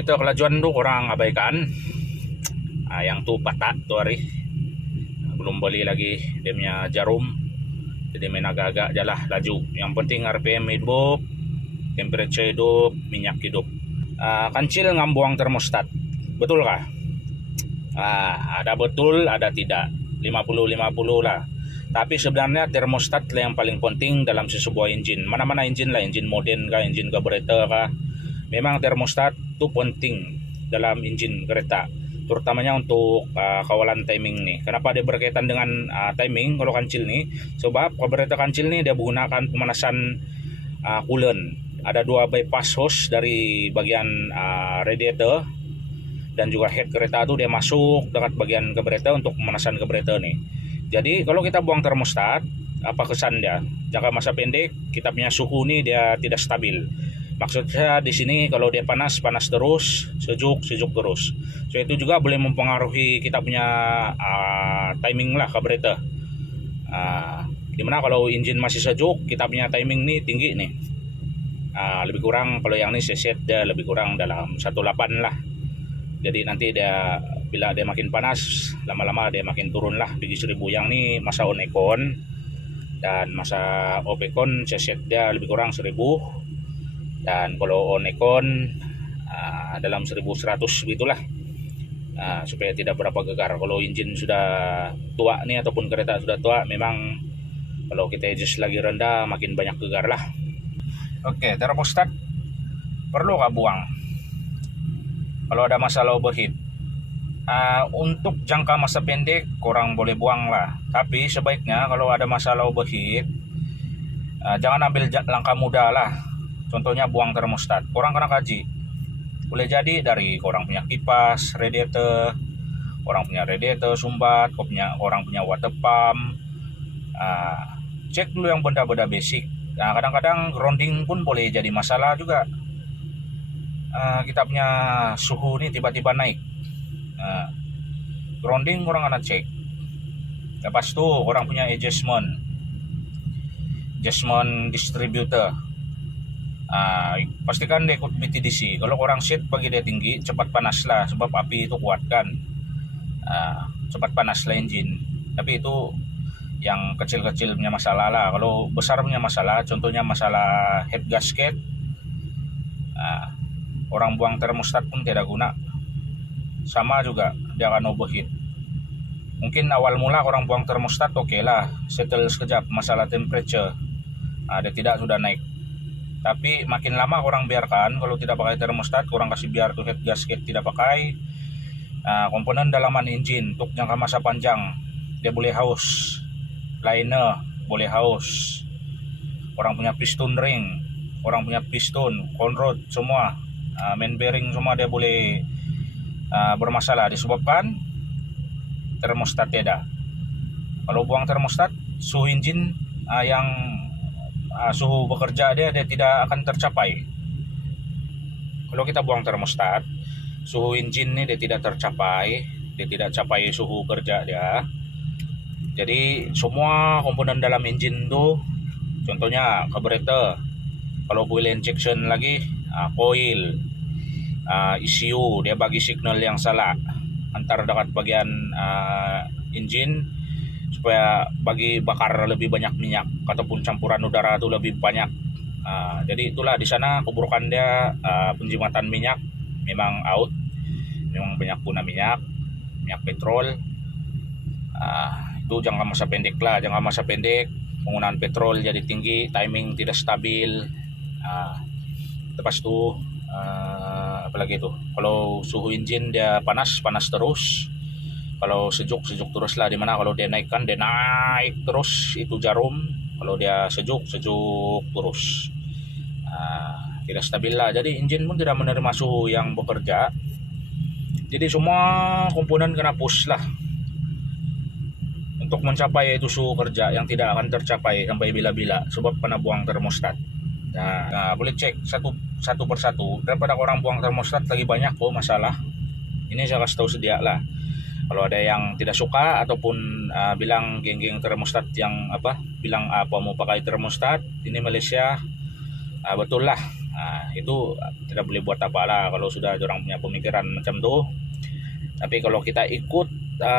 Itu kelajuan tuh kurang abaikan. Yang tuh patah tuh hari. Belum beli lagi dia punya jarum. Jadi main agak-agak jalah laju. Yang penting RPM hidup, temperature hidup, minyak hidup. Kancil ngambuang termostat. Betul kah? Ada betul, ada tidak. 50-50 lah. Tapi sebenarnya termostat lah yang paling penting dalam sebuah engine. Mana-mana engine lah, engine modern kah, engine carburetor kah. Memang termostat itu penting dalam engine kereta. Terutamanya untuk kawalan timing nih. Kenapa dia berkaitan dengan timing kalau kancil nih? Sebab carburetor kancil nih dia menggunakan pemanasan coolant. Ada 2 bypass hose dari bagian radiator dan juga head kereta itu dia masuk dekat bagian carburetor untuk pemanasan carburetor nih. Jadi kalau kita buang termostat, apa kesan dia? Jangka masa pendek kita punya suhu nih dia tidak stabil. Maksudnya di sini kalau dia panas terus, sejuk terus. So itu juga boleh mempengaruhi kita punya timing lah carburetor. Dimana kalau engine masih sejuk, kita punya timing nih tinggi nih. Lebih kurang kalau yang ini set dia lebih kurang dalam 18 lah. Jadi nanti dia bila dia makin panas, lama-lama dia makin turun lah biji 1000. Yang ini masa on econ dan masa off econ set dia lebih kurang 1000. Dan kalau on econ dalam 1100 gitulah. Supaya tidak berapa gegar. Kalau engine sudah tua nih ataupun kereta sudah tua, memang kalau kita adjust lagi rendah makin banyak gegar lah. Oke, termostat perlu kah buang kalau ada masalah overheat? Untuk jangka masa pendek kurang boleh buang lah. Tapi sebaiknya kalau ada masalah overheat, jangan ambil langkah mudah lah. Contohnya buang termostat. Korang kena kaji. Boleh jadi dari korang punya kipas, radiator, orang punya radiator sumbat, orang punya water pump. Cek dulu yang benda-benda basic. Kadang-kadang grounding pun boleh jadi masalah juga. Kita punya suhu ini tiba-tiba naik. Grounding orang akan cek. Lepas tu orang punya adjustment distributor. Pastikan dia ikut BTDC. Kalau orang set bagi dia tinggi, cepat panas lah. Sebab api itu kuat kan. Cepat panas lah engine. Tapi itu yang kecil-kecil punya masalah lah. Kalau besar punya masalah, contohnya masalah head gasket, orang buang termostat pun tidak guna. Sama juga dia akan overheat. Mungkin awal mula orang buang termostat oke lah, settle sekejap masalah temperature, dia tidak sudah naik. Tapi makin lama orang biarkan, kalau tidak pakai termostat, orang kasih biar tuh head gasket tidak pakai, komponen dalaman engine untuk jangka masa panjang dia boleh haus, liner boleh haus, orang punya piston ring, orang punya piston, conrod semua, main bearing semua dia boleh bermasalah disebabkan termostat tidak. Kalau buang termostat, suhu engine yang suhu bekerja dia tidak akan tercapai. Kalau kita buang termostat, suhu engine ini dia tidak tercapai, dia tidak capai suhu kerja dia. Jadi semua komponen dalam engine itu, contohnya carburetor, kalau fuel injection lagi, coil, ECU dia bagi signal yang salah antar dekat bagian engine supaya bagi bakar lebih banyak minyak ataupun campuran udara itu lebih banyak. Jadi itulah di sana keburukan dia, penjimatan minyak memang out, memang banyak guna minyak petrol. Itu jangka masa pendek lah, jangka masa pendek penggunaan petrol jadi tinggi, timing tidak stabil. Lepas itu apalagi itu, kalau suhu engine dia panas terus, kalau sejuk terus lah. Dimana kalau dia naikkan dia naik terus, itu jarum. Kalau dia sejuk terus, tidak stabil lah. Jadi engine pun tidak menerima suhu yang bekerja. Jadi semua komponen kena push lah untuk mencapai itu suhu kerja yang tidak akan tercapai sampai bila-bila sebab kena buang termostat. Boleh cek satu persatu. Daripada orang buang termostat lagi banyak masalah. Ini saya kasih tahu sedia lah. Kalau ada yang tidak suka ataupun bilang geng-geng termostat yang bilang apa mau pakai termostat, ini Malaysia, betul lah. Nah, itu tidak boleh buat apa lah kalau sudah orang punya pemikiran macam tuh. Tapi kalau kita ikut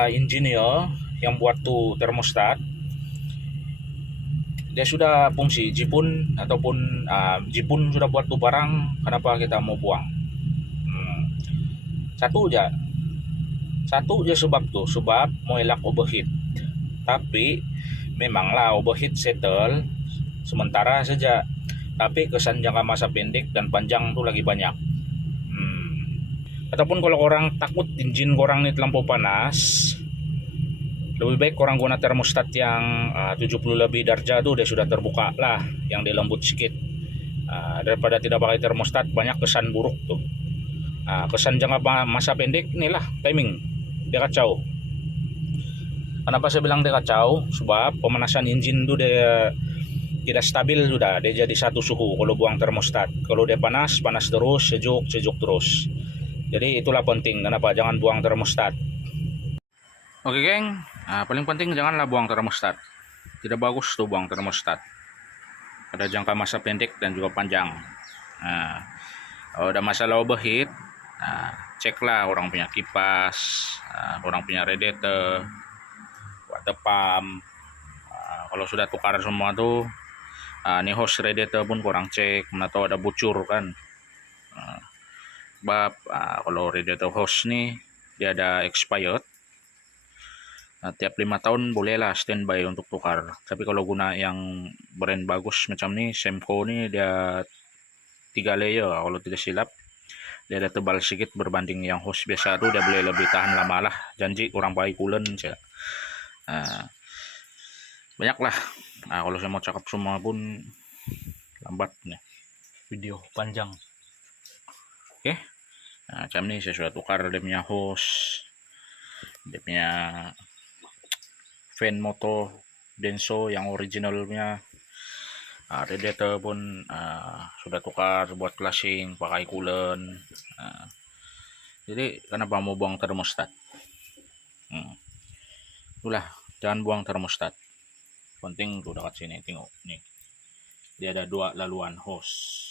engineer yang buat tuh termostat, dia sudah fungsi jipun ataupun jipun sudah buat tuh barang, kenapa kita mau buang? Hmm, satu aja, sebab tuh, sebab mau elak overheat. Tapi memanglah overheat settle sementara saja, tapi kesan jangka masa pendek dan panjang tuh lagi banyak. Ataupun kalau orang takut engine orang ini terlampau panas, lebih baik orang guna termostat yang 70 lebih darjah tuh dia sudah terbuka lah, yang dia lembut sedikit. Daripada tidak pakai termostat, banyak kesan buruk tuh. Kesan jangka masa pendek inilah timing dia kacau. Kenapa saya bilang dia kacau? Sebab pemanasan engine tuh dia tidak stabil, sudah dia jadi satu suhu kalau buang termostat. Kalau dia panas terus, sejuk terus. Jadi itulah penting kenapa jangan buang termostat. Oke geng, paling penting janganlah buang termostat. Tidak bagus tuh buang termostat. Ada jangka masa pendek dan juga panjang. Kalau ada masalah overheat, ceklah orang punya kipas, orang punya radiator, water pump. Kalau sudah tukar semua tuh, nih hose radiator pun kurang cek, mana tahu ada bucur kan. Sebab kalau radiator hose nih dia ada expired, tiap 5 tahun bolehlah standby untuk tukar. Tapi kalau guna yang brand bagus macam nih, Semco nih, dia 3 layer kalau tidak silap, dia ada tebal sedikit berbanding yang hose biasa tuh, dia boleh lebih tahan lama lah, janji kurang baik coolant saja. Banyak lah. Kalau saya mau cakap semua pun lambat nih, video panjang. Oke. Macam ini saya sudah tukar dia punya hose, dia punya fan motor Denso yang originalnya. Radiator pun sudah tukar buat flashing pakai coolant. Jadi kenapa mau buang termostat? Itulah, jangan buang termostat. Penting tuh dekat sini, tengok nih, dia ada 2 laluan hose.